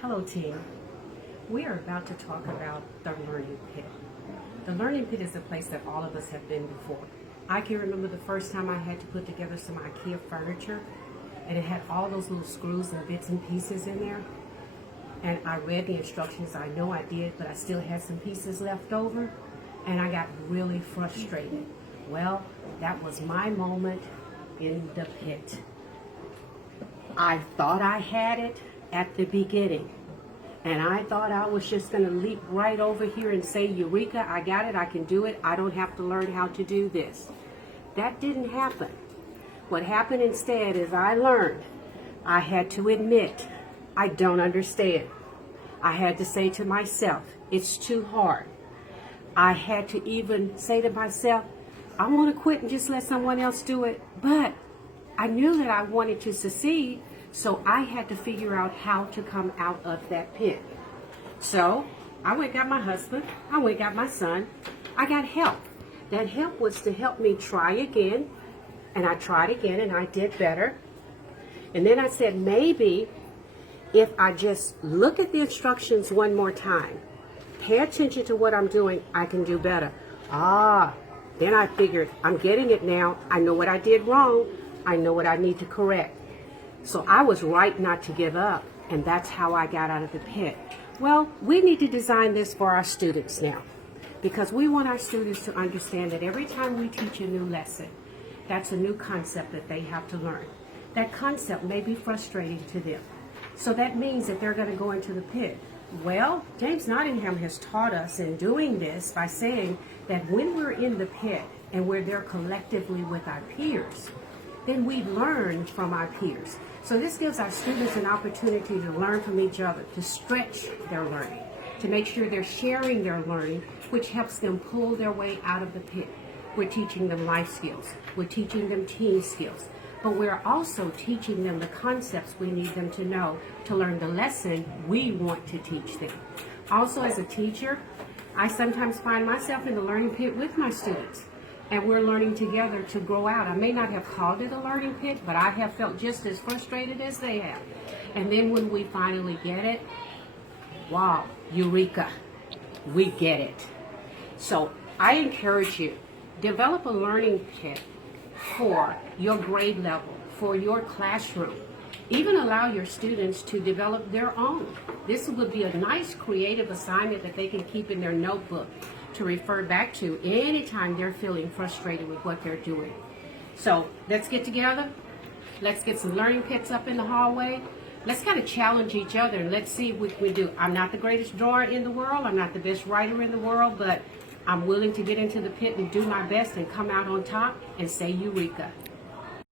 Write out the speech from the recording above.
Hello team. We are about to talk about the Learning Pit. The Learning Pit is a place that all of us have been before. I can remember the first time I had to put together some IKEA furniture, and it had all those little screws and bits and pieces in there. And I read the instructions, I know I did, but I still had some pieces left over, and I got really frustrated. Well, that was my moment in the pit. I thought I had it at the beginning. And I thought I was just going to leap right over here and say, Eureka, I got it, I can do it, I don't have to learn how to do this. That didn't happen. What happened instead is I learned. I had to admit, I don't understand. I had to say to myself, it's too hard. I had to even say to myself, I want to quit and just let someone else do it. But I knew that I wanted to succeed, so I had to figure out how to come out of that pit. So I went and got my husband, I went and got my son, I got help. That help was to help me try again, and I tried again and I did better. And then I said, maybe if I just look at the instructions one more time, pay attention to what I'm doing, I can do better. Then I figured, I'm getting it now, I know what I did wrong, I know what I need to correct. So I was right not to give up, and that's how I got out of the pit. Well, we need to design this for our students now, because we want our students to understand that every time we teach a new lesson, that's a new concept that they have to learn. That concept may be frustrating to them. So that means that they're going to go into the pit. Well, James Nottingham has taught us in doing this by saying that when we're in the pit and we're there collectively with our peers, then we learn from our peers. So this gives our students an opportunity to learn from each other, to stretch their learning, to make sure they're sharing their learning, which helps them pull their way out of the pit. We're teaching them life skills. We're teaching them team skills. But we're also teaching them the concepts we need them to know to learn the lesson we want to teach them. Also, as a teacher, I sometimes find myself in the learning pit with my students, and we're learning together to grow out. I may not have called it a learning pit, but I have felt just as frustrated as they have. And then when we finally get it, wow, Eureka, we get it. So I encourage you, develop a learning pit for your grade level, for your classroom. Even allow your students to develop their own. This would be a nice creative assignment that they can keep in their notebook to refer back to anytime they're feeling frustrated with what they're doing. So let's get together. Let's get some learning pits up in the hallway. Let's kind of challenge each other and let's see what we do. I'm not the greatest drawer in the world. I'm not the best writer in the world, but I'm willing to get into the pit and do my best and come out on top and say Eureka.